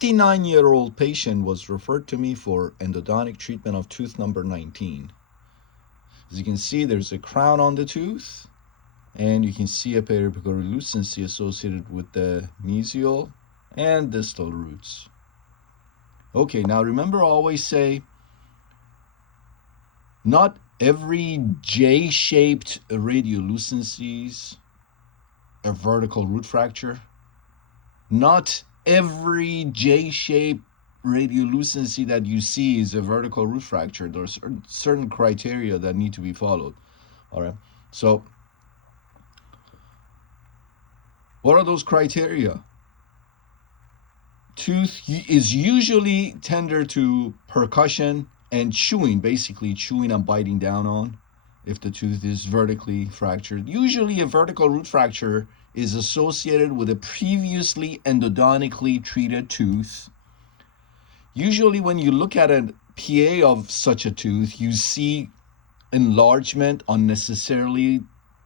59-year-old patient was referred to me for endodontic treatment of tooth number 19. As you can see, there's a crown on the tooth, and you can see a periapical relucency associated with the mesial and distal roots. Okay, now remember, I always say not every J-shaped radiolucencies a vertical root fracture. Not every J-shaped radiolucency that you see is a vertical root fracture. There's certain criteria that need to be followed. All right, so what are those criteria? Tooth is usually tender to percussion and chewing, basically chewing and biting down on if the tooth is vertically fractured. Usually a vertical root fracture is associated with a previously endodontically treated tooth. Usually when you look at a PA of such a tooth, you see enlargement, unnecessarily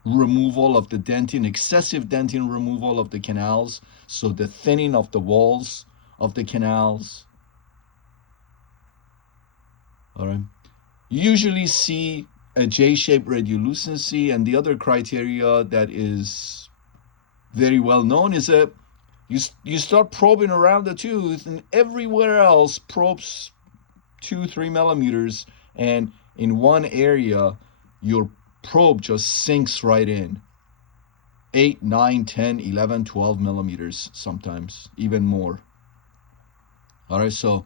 removal of the dentin, excessive dentin removal of the canals, so the thinning of the walls of the canals. All right. You usually see a J-shaped radiolucency, and the other criteria that is very well known is that you start probing around the tooth, and everywhere else probes 2-3 millimeters, and in one area your probe just sinks right in. 8, 9, 10, 11, 12 millimeters, sometimes even more. All right, so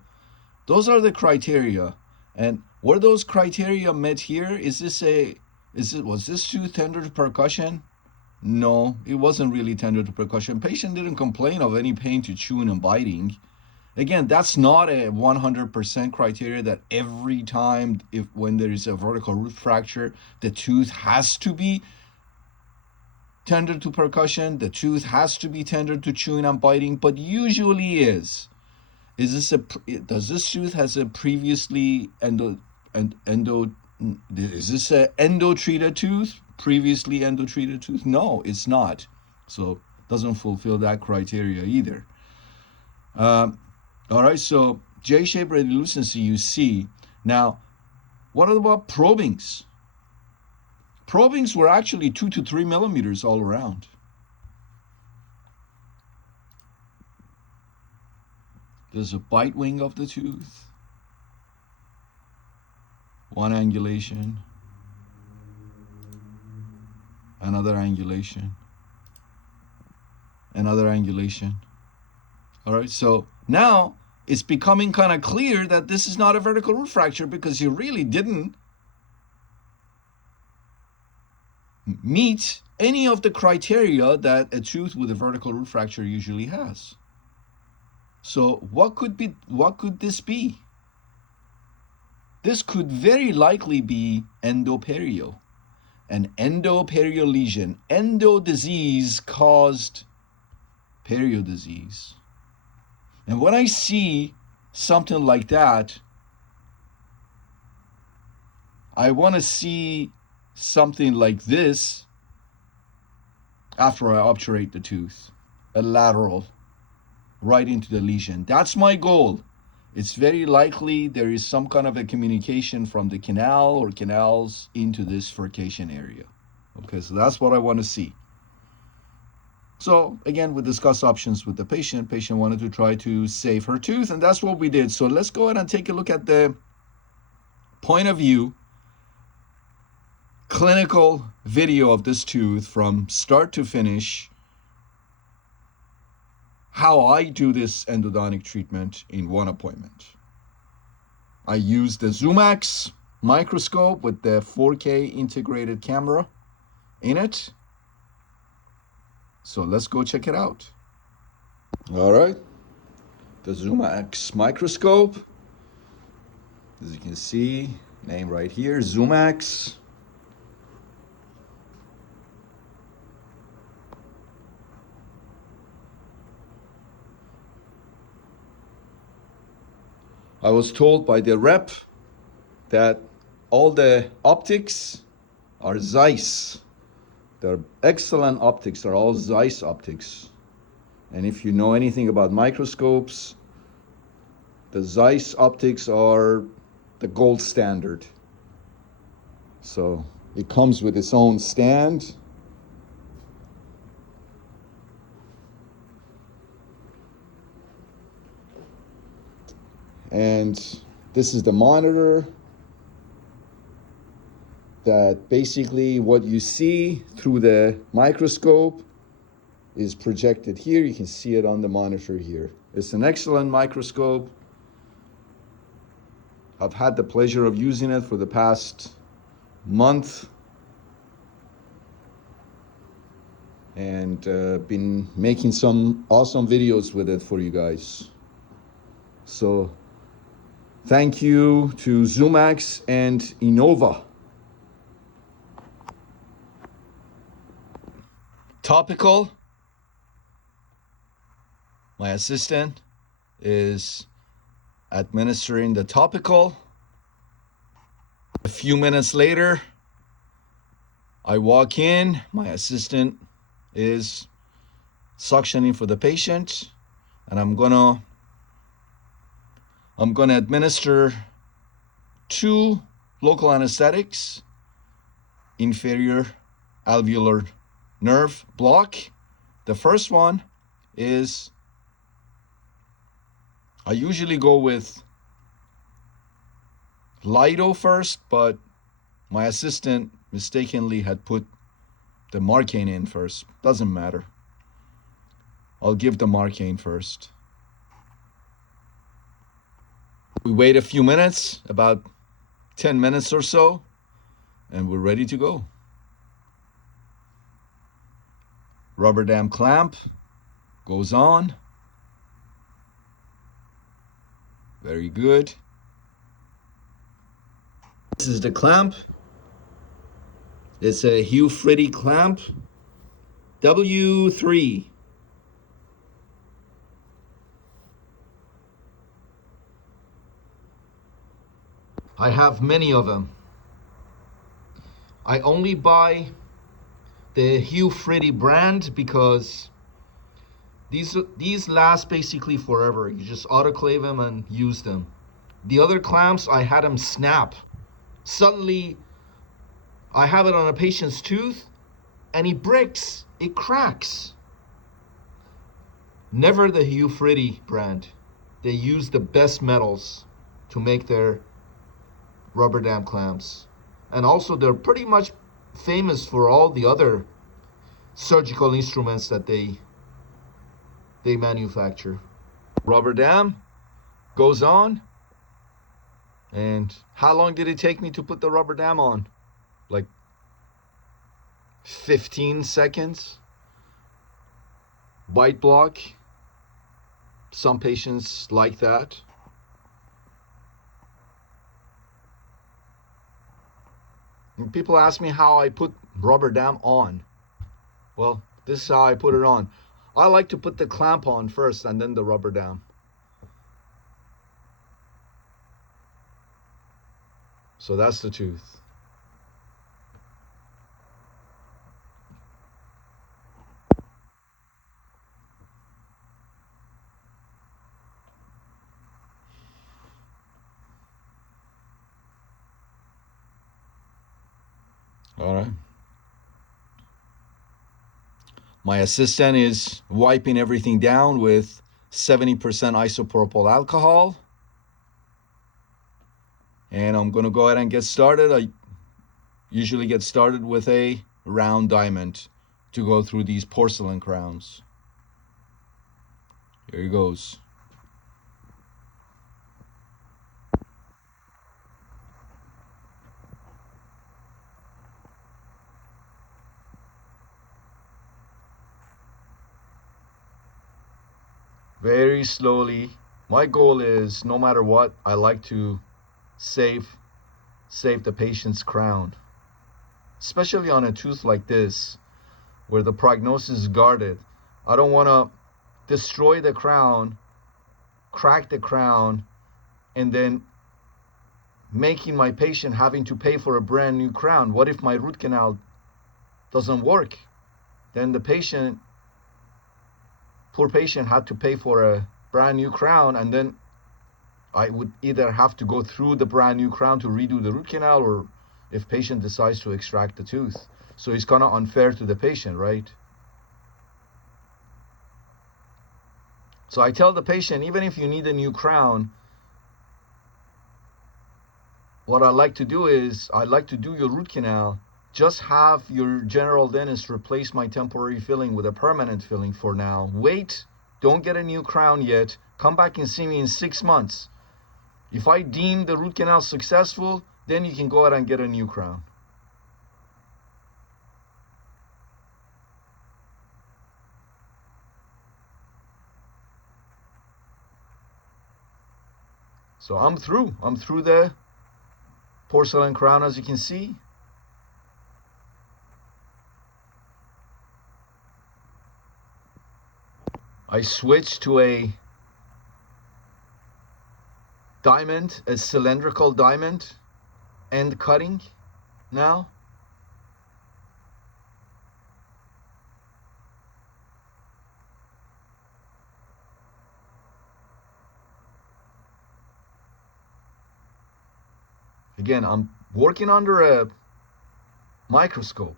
those are the criteria. And were those criteria met here? Was this tooth tender to percussion? No, it wasn't really tender to percussion. Patient didn't complain of any pain to chewing and biting. Again, that's not a 100% criteria that every time when there is a vertical root fracture, the tooth has to be tender to percussion, the tooth has to be tender to chewing and biting, but usually is. Does this tooth has a previously is this a endo-treated tooth? Previously endo-treated tooth? No, it's not. So doesn't fulfill that criteria either. All right, so J-shaped radiolucency you see. Now, what about probings? Probings were actually 2 to 3 millimeters all around. There's a bite wing of the tooth, one angulation, another angulation, another angulation. All right, so now it's becoming kind of clear that this is not a vertical root fracture because you really didn't meet any of the criteria that a tooth with a vertical root fracture usually has. So what could this be? This could very likely be endoperio, an endoperio lesion. Endo disease caused perio disease. And when I see something like that, I want to see something like this after I obturate the tooth, a lateral right into the lesion. That's my goal. It's very likely there is some kind of a communication from the canal or canals into this furcation area. Okay, so that's what I want to see. So again, we discuss options with the patient. Patient wanted to try to save her tooth, and that's what we did. So let's go ahead and take a look at the point of view clinical video of this tooth from start to finish, how I do this endodontic treatment in one appointment. I use the Zoomax microscope with the 4K integrated camera in it. So let's go check it out. All right, the Zoomax microscope. As you can see, name right here, Zoomax. I was told by the rep that all the optics are Zeiss. They're excellent optics, are all Zeiss optics. And if you know anything about microscopes, The Zeiss optics are the gold standard. So it comes with its own stand. And this is the monitor that basically what you see through the microscope is projected here. You can see it on the monitor here. It's an excellent microscope. I've had the pleasure of using it for the past month and been making some awesome videos with it for you guys. So thank you to Zoomax and Innova. Topical. My assistant is administering the topical. A few minutes later, I walk in. My assistant is suctioning for the patient, and I'm gonna administer 2 local anesthetics, inferior alveolar nerve block. The first one is, I usually go with Lido first, but my assistant mistakenly had put the Marcaine in first. Doesn't matter. I'll give the Marcaine first. We wait a few minutes, about 10 minutes or so, and we're ready to go. Rubber dam clamp goes on. Very good. This is the clamp. It's a Hugh Friddy clamp, W3. I have many of them. I only buy the Hugh Friddy brand because these last basically forever. You just autoclave them and use them. The other clamps, I had them snap. Suddenly, I have it on a patient's tooth and it breaks, it cracks. Never the Hugh Friddy brand. They use the best metals to make their rubber dam clamps. And also they're pretty much famous for all the other surgical instruments that they manufacture. Rubber dam goes on. And how long did it take me to put the rubber dam on? Like 15 seconds. Bite block. Some patients like that. And people ask me how I put rubber dam on. Well, this is how I put it on. I like to put the clamp on first and then the rubber dam. So that's the tooth. All right. My assistant is wiping everything down with 70% isopropyl alcohol. And I'm going to go ahead and get started. I usually get started with a round diamond to go through these porcelain crowns. Here he goes. Very slowly. My goal is, no matter what, I like to save the patient's crown, especially on a tooth like this where the prognosis is guarded. I don't want to destroy the crown, crack the crown, and then making my patient having to pay for a brand new crown. What if my root canal doesn't work? Then the poor patient had to pay for a brand new crown, and then I would either have to go through the brand new crown to redo the root canal, or if patient decides to extract the tooth. So it's kind of unfair to the patient, right? So I tell the patient, even if you need a new crown, what I like to do is, I like to do your root canal, just have your general dentist replace my temporary filling with a permanent filling for now. Wait, don't get a new crown yet. Come back and see me in 6 months. If I deem the root canal successful, then you can go ahead and get a new crown. So I'm through the porcelain crown, as you can see. I switched to a diamond, a cylindrical diamond end cutting now. Again, I'm working under a microscope.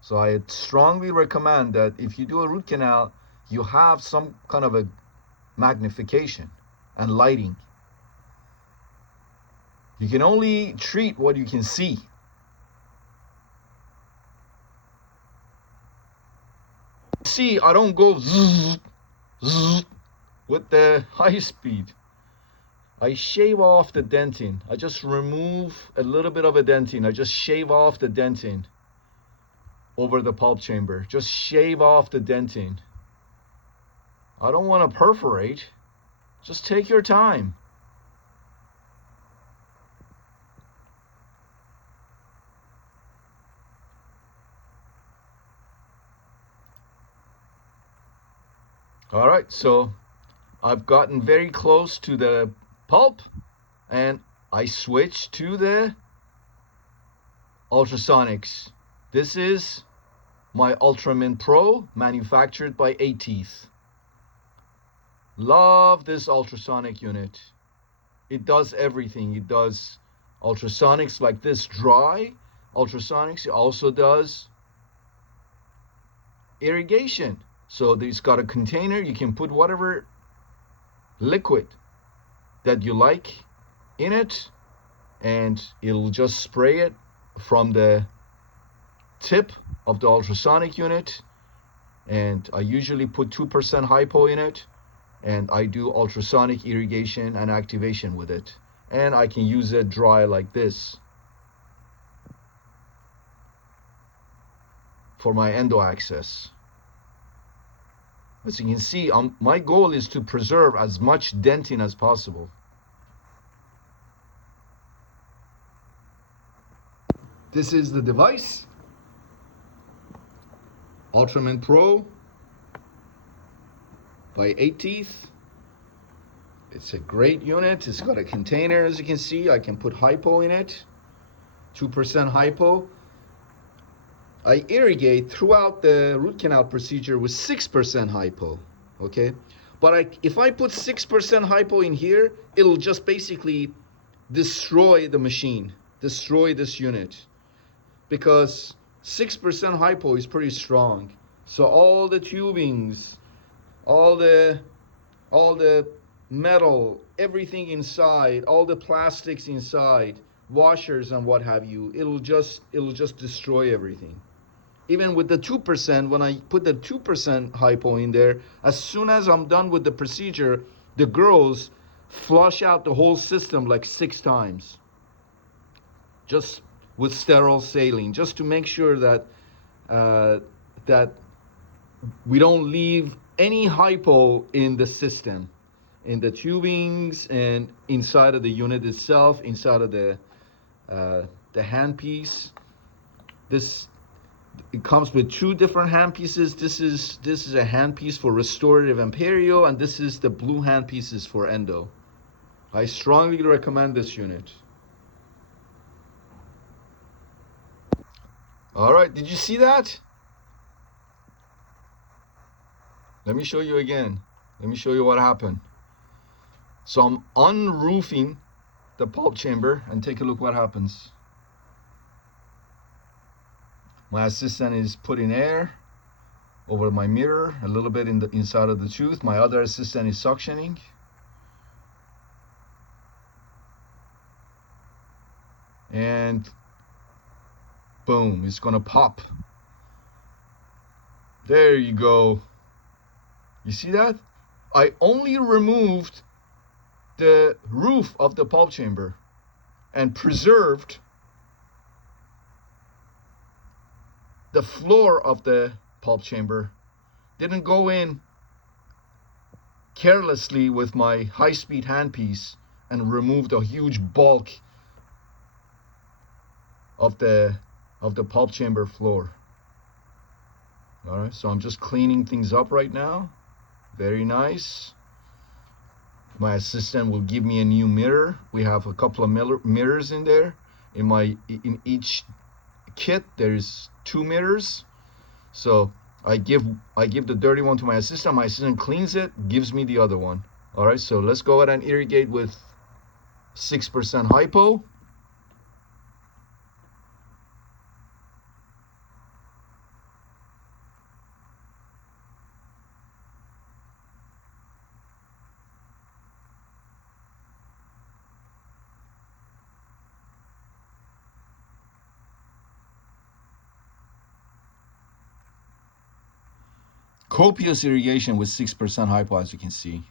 So I strongly recommend that if you do a root canal, you have some kind of a magnification and lighting. You can only treat what you can see. See, I don't go zzz, zzz with the high speed. I shave off the dentin. I just remove a little bit of a dentin. I just shave off the dentin over the pulp chamber. Just shave off the dentin. I don't want to perforate. Just take your time. All right, so I've gotten very close to the pulp, and I switched to the ultrasonics. This is my Ultramin Pro, manufactured by 8 Teeth. Love this ultrasonic unit. It does everything. It does ultrasonics like this dry ultrasonics. It also does irrigation. So it's got a container. You can put whatever liquid that you like in it, and it'll just spray it from the tip of the ultrasonic unit. And I usually put 2% hypo in it, and I do ultrasonic irrigation and activation with it. And I can use it dry like this for my endo access. As you can see, my goal is to preserve as much dentin as possible. This is the device, Ultraman Pro by 8 Teeth. It's a great unit. It's got a container, as you can see. I can put hypo in it, 2% hypo. I irrigate throughout the root canal procedure with 6% hypo, okay? But if I put 6% hypo in here, it'll just basically destroy the machine, destroy this unit, because 6% hypo is pretty strong. So all the tubings, all the metal, everything inside, all the plastics inside, washers and what have you, it'll just destroy everything. Even with the 2%, when I put the 2% hypo in there, as soon as I'm done with the procedure, the girls flush out the whole system like 6 times, just with sterile saline, just to make sure that that we don't leave any hypo in the system, in the tubings and inside of the unit itself, inside of the handpiece. It comes with 2 different handpieces. This is a handpiece for restorative and perio, and this is the blue handpieces for endo. I strongly recommend this unit. All right, did you see that? Let me show you again. Let me show you what happened. So I'm unroofing the pulp chamber, and take a look what happens. My assistant is putting air over my mirror, a little bit in the inside of the tooth. My other assistant is suctioning. And boom, it's gonna pop. There you go. You see that? I only removed the roof of the pulp chamber and preserved the floor of the pulp chamber. Didn't go in carelessly with my high-speed handpiece and removed a huge bulk of the pulp chamber floor. All right, so I'm just cleaning things up right now. Very nice. My assistant will give me a new mirror. We have a couple of mirrors in there. In each kit there's 2 mirrors. So I give the dirty one to my assistant. My assistant cleans it, gives me the other one. All right, so let's go ahead and irrigate with 6% hypo. Copious irrigation with 6% hypo, as you can see.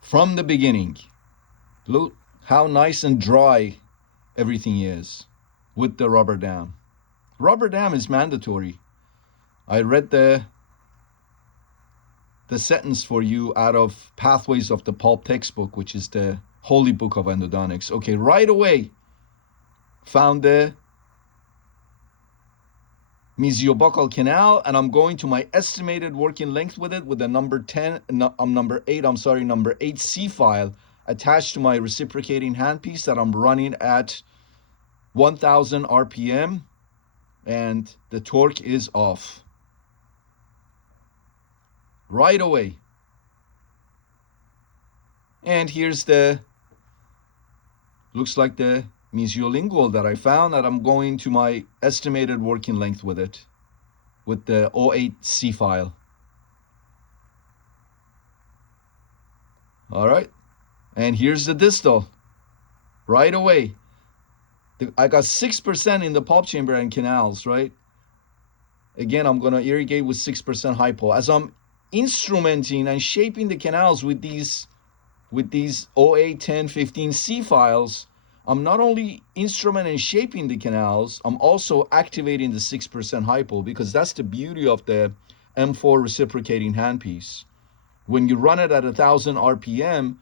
From the beginning, look how nice and dry everything is with the rubber dam. Rubber dam is mandatory. I read the sentence for you out of Pathways of the Pulp textbook, which is the holy book of endodontics. Okay, right away found the mesiobuccal canal, and I'm going to my estimated working length with it with the number 8 C file attached to my reciprocating handpiece that I'm running at 1000 RPM, and the torque is off. Right away. And here's looks like the mesiolingual that I found, that I'm going to my estimated working length with it, with the 08 C file. All right, and here's the distal. Right away, I got 6% in the pulp chamber and canals, right? Again, I'm gonna irrigate with 6% hypo. As I'm instrumenting and shaping the canals with these 08, 10, 15 C files, I'm not only instrumenting and shaping the canals, I'm also activating the 6% hypo, because that's the beauty of the M4 reciprocating handpiece. When you run it at 1000 RPM,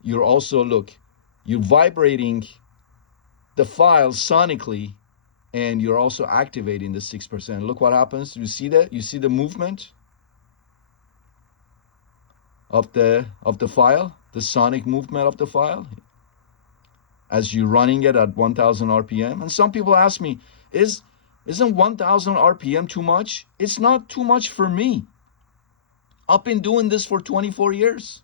you're also, you're vibrating the file sonically, and you're also activating the 6%. Look what happens. You see that? You see the movement of the file, the sonic movement of the file as you're running it at 1000 RPM. And some people ask me, isn't 1000 RPM too much? It's not too much for me. I've been doing this for 24 years.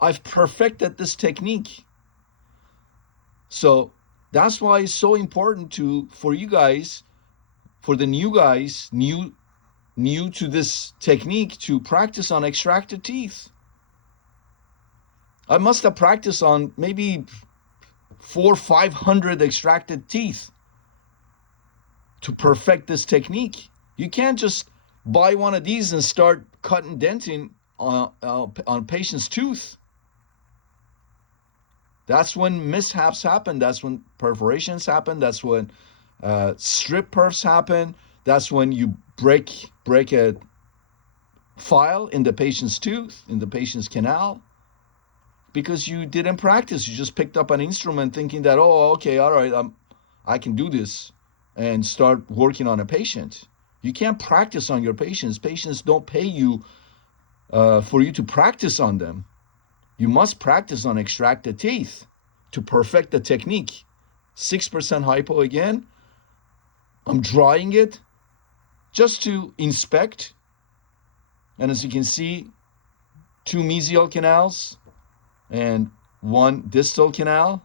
I've perfected this technique. So that's why it's so important for you guys, for the new guys, new to this technique, to practice on extracted teeth. I must have practiced on maybe 400-500 extracted teeth to perfect this technique. You can't just buy one of these and start cutting denting on patient's tooth. That's when mishaps happen. That's when perforations happen. That's when strip perfs happen. That's when you break a file in the patient's tooth, in the patient's canal, because you didn't practice. You just picked up an instrument thinking that, oh, okay, all right, I can do this, and start working on a patient. You can't practice on your patients. Patients don't pay you for you to practice on them. You must practice on extracted teeth to perfect the technique. 6% hypo again. I'm drying it just to inspect. And as you can see, 2 mesial canals, and one distal canal.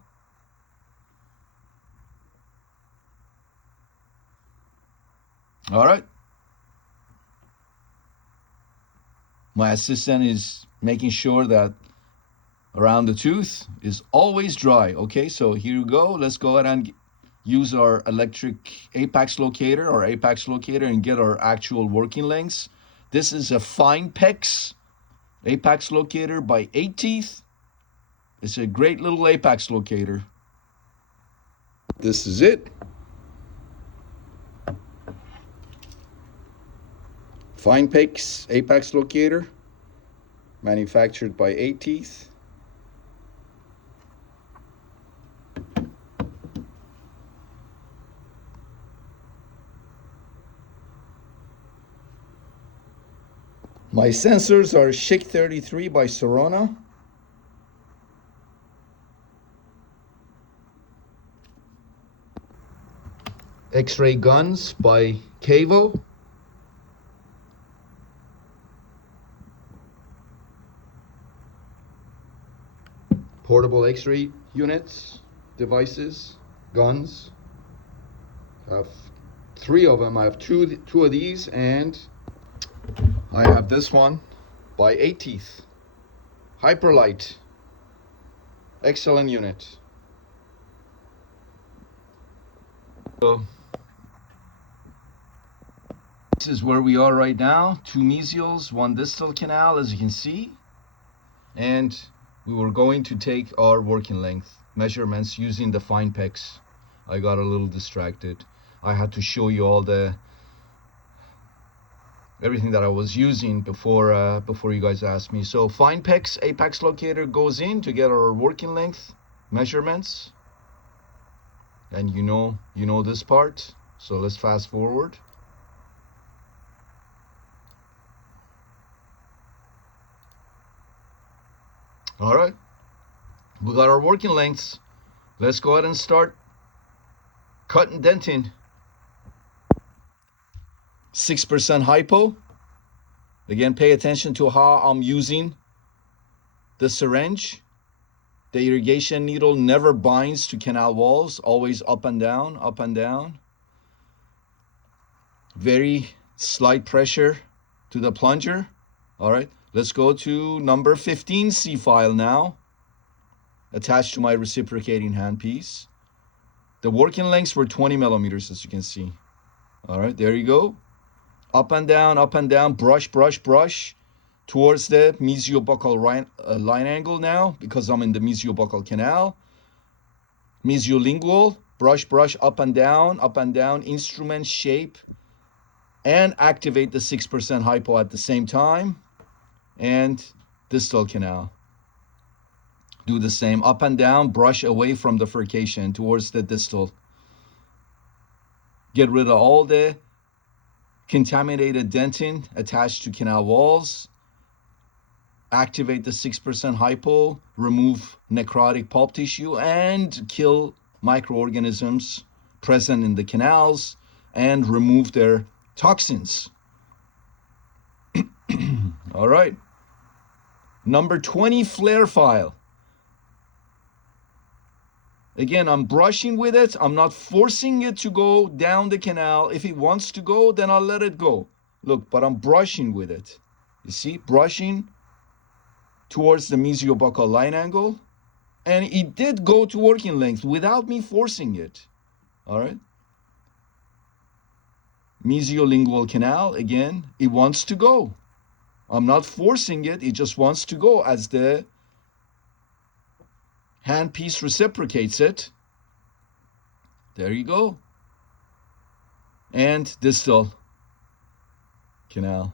All right. My assistant is making sure that around the tooth is always dry. Okay, so here you go. Let's go ahead and use our electric apex locator or apex locator and get our actual working lengths. This is a fine pex apex locator by 8 teeth. It's a great little apex locator. This is it. Fine pex apex locator, manufactured by 8 teeth. My sensors are Schick 33 by Sorona. X-ray guns by Cavo. Portable X-ray units, devices, guns. I have 3 of them. I have two of these, and I have this one by 8 teeth. Hyperlight. Excellent unit. So this is where we are right now. 2 mesials, 1 distal canal, as you can see. And we were going to take our working length measurements using the fine pex. I got a little distracted. I had to show you all everything that I was using before you guys asked me. So fine pex apex locator goes in to get our working length measurements, and you know this part. So let's fast forward. All right, we got our working lengths. Let's go ahead and start cutting dentin. 6% hypo. Again, pay attention to how I'm using the syringe. The irrigation needle never binds to canal walls, always up and down, up and down. Very slight pressure to the plunger. All right, let's go to number 15 C file now, attached to my reciprocating handpiece. The working lengths were 20 millimeters, as you can see. All right, there you go. Up and down, brush, brush, brush towards the mesiobuccal line angle now, because I'm in the mesiobuccal canal. Mesiolingual, brush, brush, up and down, instrument shape, and activate the 6% hypo at the same time. And distal canal. Do the same, up and down, brush away from the furcation towards the distal. Get rid of all the contaminated dentin attached to canal walls. Activate the 6% hypo, remove necrotic pulp tissue, and kill microorganisms present in the canals and remove their toxins. All right. Number 20 flare file. Again, I'm brushing with it. I'm not forcing it to go down the canal. If it wants to go, then I'll let it go. Look, but I'm brushing with it. You see, brushing towards the mesiobuccal line angle. And it did go to working length without me forcing it. All right. Mesiolingual canal, again, it wants to go. I'm not forcing it. It just wants to go as the handpiece reciprocates it. There you go. And distal canal.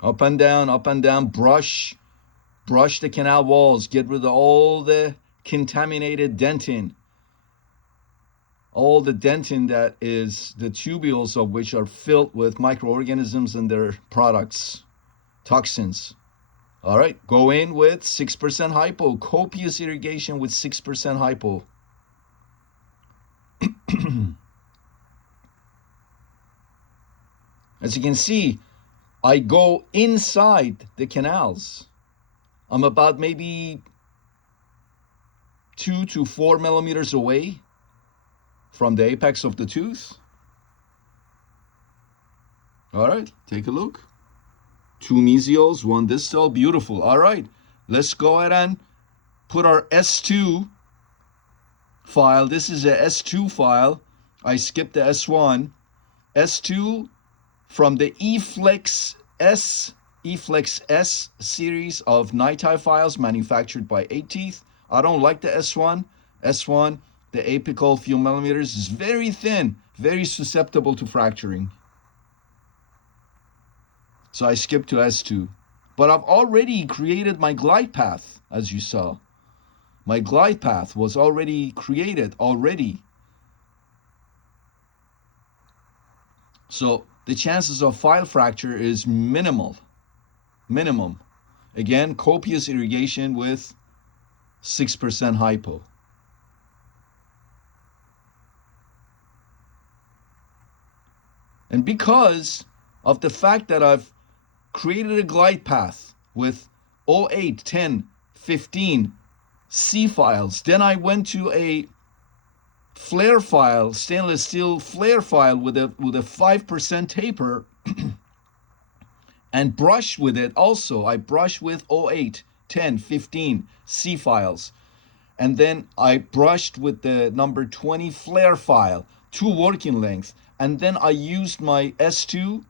Up and down, brush the canal walls. Get rid of all the contaminated dentin. All the dentin that is the tubules of which are filled with microorganisms and their products, toxins. All right, go in with 6% hypo, copious irrigation with 6% hypo. As you can see, I go inside the canals. I'm about maybe 2 to 4 millimeters away from the apex of the tooth. All right, take a look. 2 mesials, 1 distal, beautiful. All right, let's go ahead and put our S2 file. This is a S2 file. I skipped the S1. S2 from the eFlex S series of NiTi files manufactured by 8 Teeth. I don't like the S1. S1, the apical few millimeters is very thin, very susceptible to fracturing. So I skipped to S2. But I've already created my glide path, as you saw. My glide path was already created already. So the chances of file fracture is minimal. Minimum. Again, copious irrigation with 6% hypo. And because of the fact that I've created a glide path with 08, 10, 15 C files, then I went to a flare file, stainless steel flare file with a 5% taper and brush with it also. I brush with 08, 10, 15 C files. And then I brushed with the number 20 flare file, 2 working length. And then I used my S2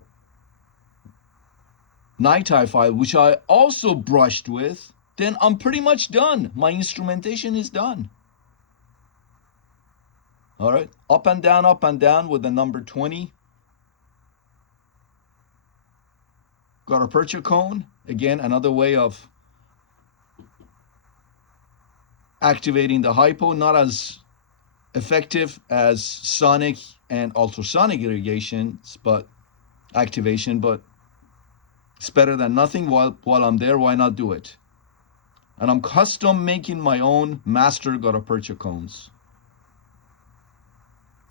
NiTi file, which I also brushed with. Then I'm pretty much done. My instrumentation is done. All right, up and down with the number 20. Got a percher cone. Again, another way of activating the hypo, not as effective as sonic and ultrasonic irrigations, but activation, but it's better than nothing. While I'm there, why not do it? And I'm custom making my own master gutta percha cones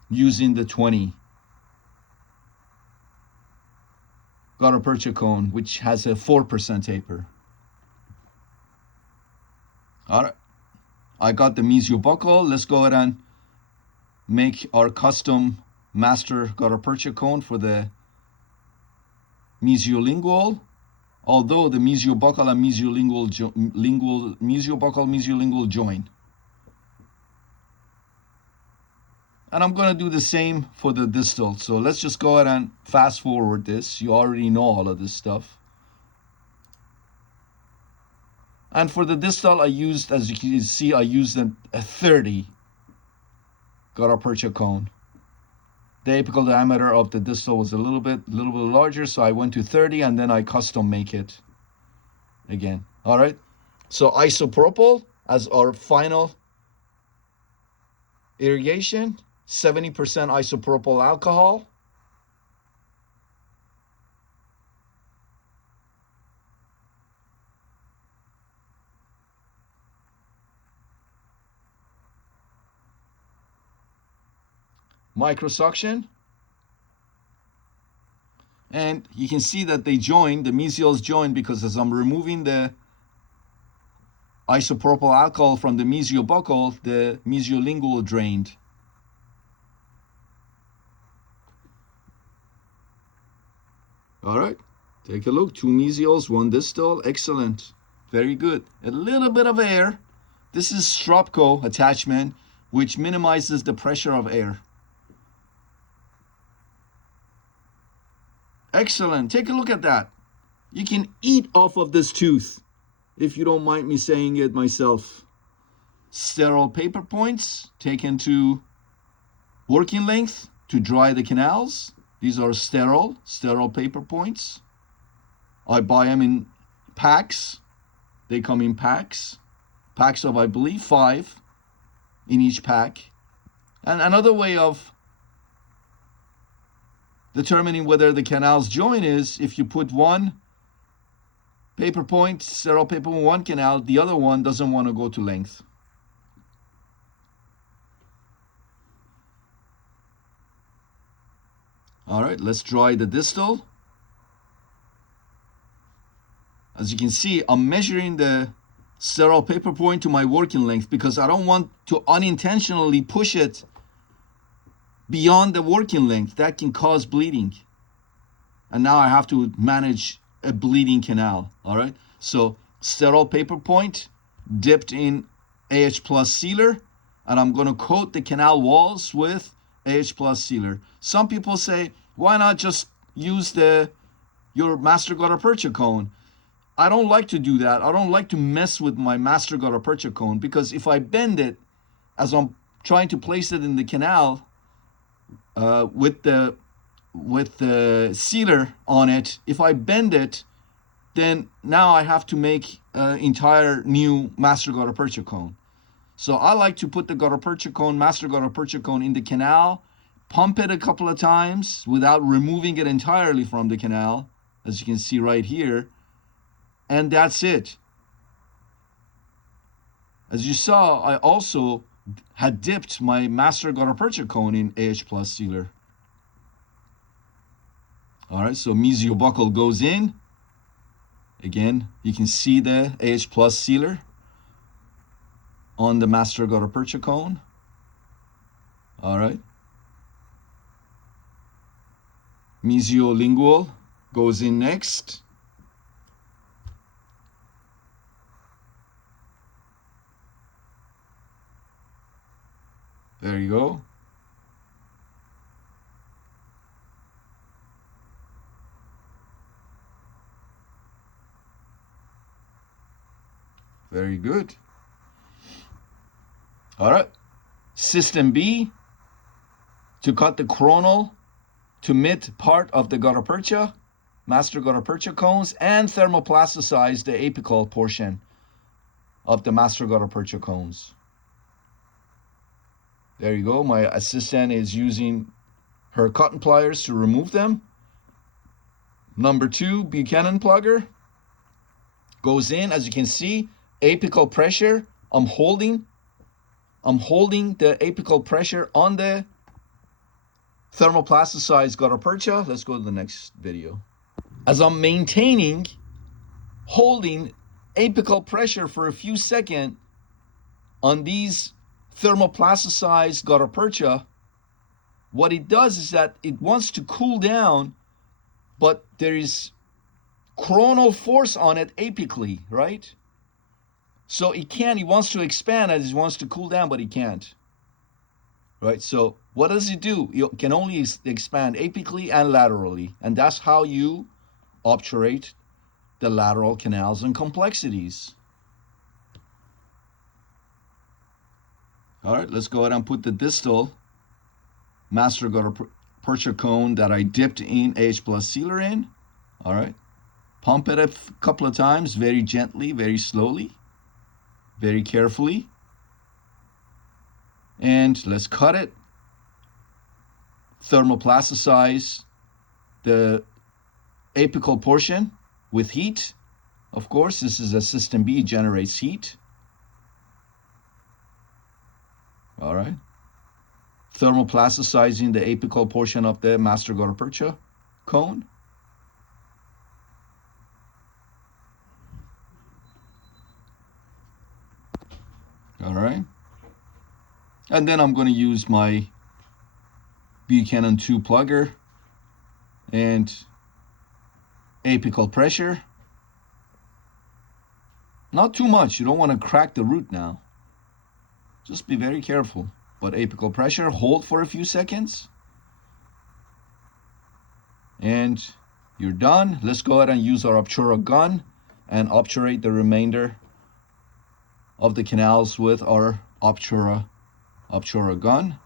using the 20 gutta percha cone, which has a 4% taper. All right, I got the mesio buccal. Let's go ahead and make our custom master gutta percha cone for the mesiolingual. Although the mesiobuccal and mesiolingual join. And I'm going to do the same for the distal. So let's just go ahead and fast forward this. You already know all of this stuff. And for the distal, I used, as you can see, I used a 30 gutta percha cone. The apical diameter of the distal was a little bit larger, so I went to 30 and then I custom make it again. All right. So isopropyl as our final irrigation, 70% isopropyl alcohol. Microsuction. And you can see that they join, the mesials join, because as I'm removing the isopropyl alcohol from the mesiobuccal, the mesiolingual drained. All right, take a look. 2 mesials, 1 distal. Excellent. Very good. A little bit of air. This is Stropco attachment, which minimizes the pressure of air. Excellent. Take a look at that. You can eat off of this tooth, if you don't mind me saying it myself. Sterile paper points taken to working length to dry the canals. These are sterile paper points. I buy them in packs. They come in packs of, I believe, 5 in each pack. And another way of determining whether the canals join is if you put one paper point, sterile paper in one canal, the other one doesn't want to go to length. All right, let's dry the distal. As you can see, I'm measuring the sterile paper point to my working length because I don't want to unintentionally push it beyond the working length. That can cause bleeding. And now I have to manage a bleeding canal. All right. So sterile paper point dipped in AH plus sealer, and I'm going to coat the canal walls with AH plus sealer. Some people say, why not just use your master gutta percha cone? I don't like to do that. I don't like to mess with my master gutta percha cone because if I bend it as I'm trying to place it in the canal with the sealer on it, if I bend it, then now I have to make an entire new master gutta percha cone. So I like to put the gutta percha cone, master gutta percha cone in the canal, pump it a couple of times without removing it entirely from the canal, as you can see right here, and that's it. As you saw, I also had dipped my master gutta percha cone in AH plus sealer. All right, so mesiobuccal goes in. Again, you can see the AH plus sealer on the master gutta percha cone. All right. Mesiolingual goes in next. There you go. Very good. All right. System B, to cut the coronal to mid part of the gutta percha, master gutta percha cones, and thermoplasticize the apical portion of the master gutta percha cones. There you go. My assistant is using her cotton pliers to remove them. Number 2, Buchanan plugger goes in. As you can see, apical pressure. I'm holding the apical pressure on the thermoplasticized gutta percha. Let's go to the next video. As I'm holding apical pressure for a few seconds on these thermoplasticized gutta percha, what it does is that it wants to cool down, but there is coronal force on it apically, right? So it wants to expand as it wants to cool down, but it can't. Right? So what does it do? It can only expand apically and laterally. And that's how you obturate the lateral canals and complexities. All right, let's go ahead and put the distal master gutta percha cone that I dipped in AH plus sealer in. All right. Pump it a couple of times, very gently, very slowly, very carefully. And let's cut it. Thermoplasticize the apical portion with heat. Of course, this is a system B, generates heat. All right. Thermoplasticizing the apical portion of the master gutta percha cone. All right. And then I'm going to use my Buchanan 2 plugger and apical pressure. Not too much. You don't want to crack the root now. Just be very careful. But apical pressure, hold for a few seconds. And you're done. Let's go ahead and use our Obtura gun and obturate the remainder of the canals with our Obtura gun.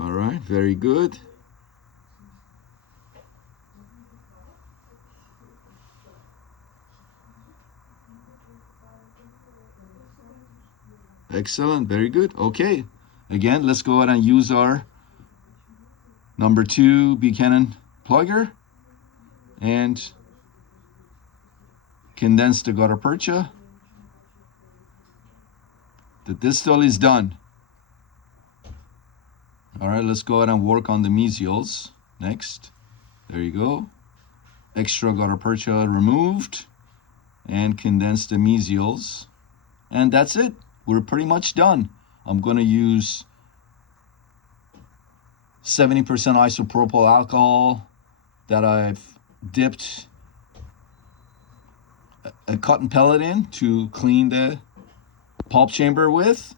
All right, very good. Excellent, very good. Okay, again, let's go ahead and use our number 2 Buchanan plugger and condense the gutta percha. The distal is done. All right, let's go ahead and work on the mesials next. There you go. Extra gutta percha removed, and condense the mesials. And that's it. We're pretty much done. I'm going to use 70% isopropyl alcohol that I've dipped a cotton pellet in to clean the pulp chamber with,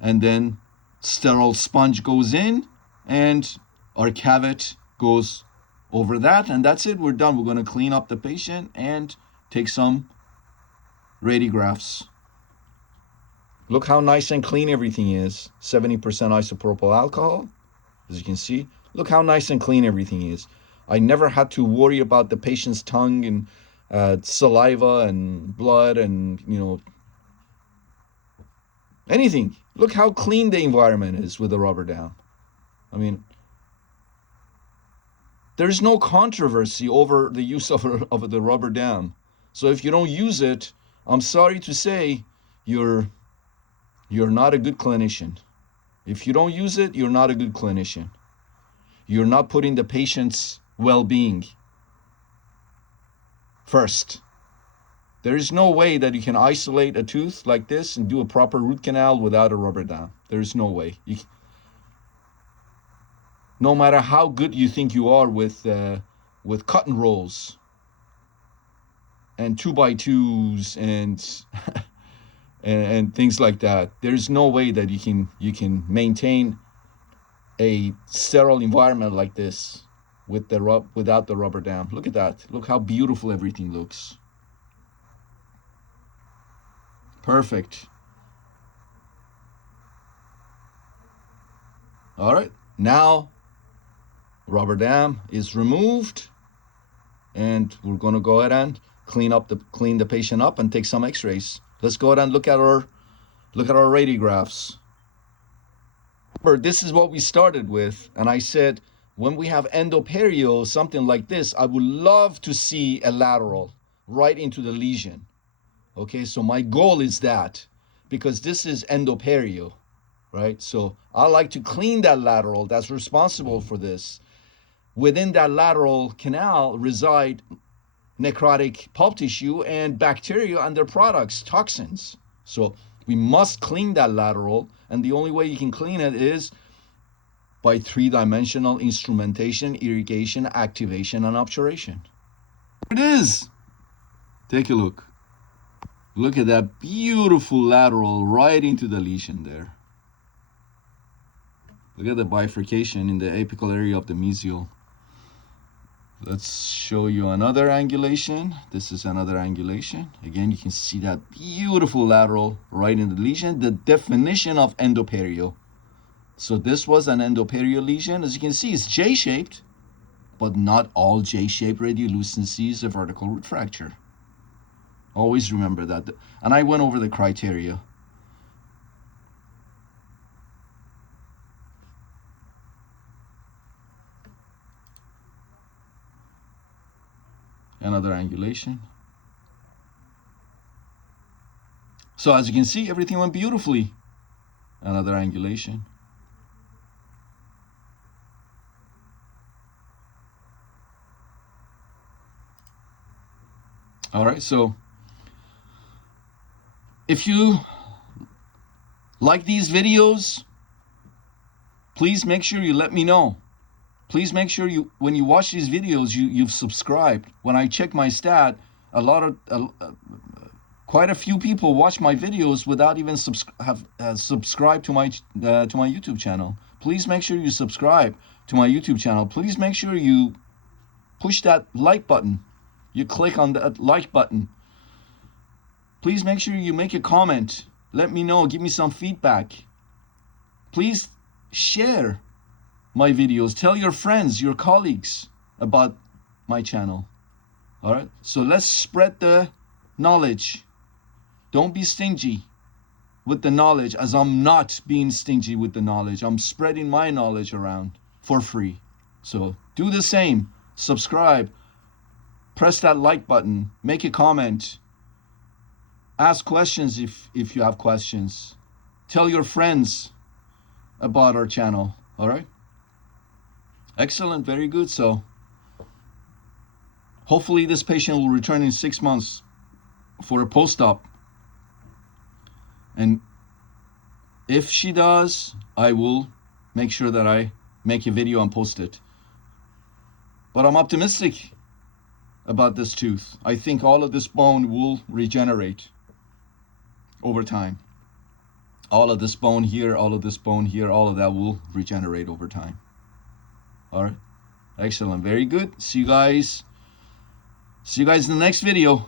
and then sterile sponge goes in and our cavet goes over that, and that's it. We're done. We're going to clean up the patient and take some radiographs. Look how nice and clean everything is. 70% isopropyl alcohol, as you can see. Look how nice and clean everything is. I never had to worry about the patient's tongue and saliva and blood and, you know, anything. Look how clean the environment is with the rubber dam. I mean, there's no controversy over the use of the rubber dam. So if you don't use it, I'm sorry to say, you're not a good clinician. If you don't use it, you're not a good clinician. You're not putting the patient's well-being first. There is no way that you can isolate a tooth like this and do a proper root canal without a rubber dam. There is no way. No matter how good you think you are with cotton rolls and 2x2s and and things like that, there's no way that you can maintain a sterile environment like this with without the rubber dam. Look at that. Look how beautiful everything looks. Perfect. All right, now rubber dam is removed, and we're going to go ahead and clean the patient up and take some x-rays. Let's go ahead and look at our radiographs. Remember, this is what we started with, and I said when we have endoperio, something like this, I would love to see a lateral right into the lesion. Okay, so my goal is that, because this is endoperio, right? So I like to clean that lateral that's responsible for this. Within that lateral canal reside necrotic pulp tissue and bacteria and their products, toxins. So we must clean that lateral, and the only way you can clean it is by three-dimensional instrumentation, irrigation, activation, and obturation. It is. Take a look. Look at that beautiful lateral right into the lesion there. Look at the bifurcation in the apical area of the mesial. Let's show you another angulation. This is another angulation. Again, you can see that beautiful lateral right in the lesion, the definition of endoperio. So this was an endoperio lesion. As you can see, it's J-shaped, but not all J-shaped radiolucency is a vertical root fracture. Always remember that. And I went over the criteria. Another angulation. So as you can see, everything went beautifully. Another angulation. All right, so if you like these videos, please make sure you let me know. Please make sure you, when you watch these videos, you've subscribed. When I check my stat, quite a few people watch my videos without even subscribed to my YouTube channel. Please make sure you subscribe to my YouTube channel. Please make sure you push that like button. You click on that like button. Please make sure you make a comment. Let me know. Give me some feedback. Please share my videos. Tell your friends, your colleagues about my channel. All right, so let's spread the knowledge. Don't be stingy with the knowledge, as I'm not being stingy with the knowledge. I'm spreading my knowledge around for free. So do the same. Subscribe, press that like button, make a comment, ask questions if you have questions. tell your friends about our channel. All right. Excellent. Very good. So hopefully this patient will return in 6 months for a post-op. And if she does, I will make sure that I make a video and post it. But I'm optimistic about this tooth. I think all of this bone will regenerate over time. All of this bone here, all of this bone here, all of that will regenerate over time. All right. Excellent. Very good. See you guys in the next video.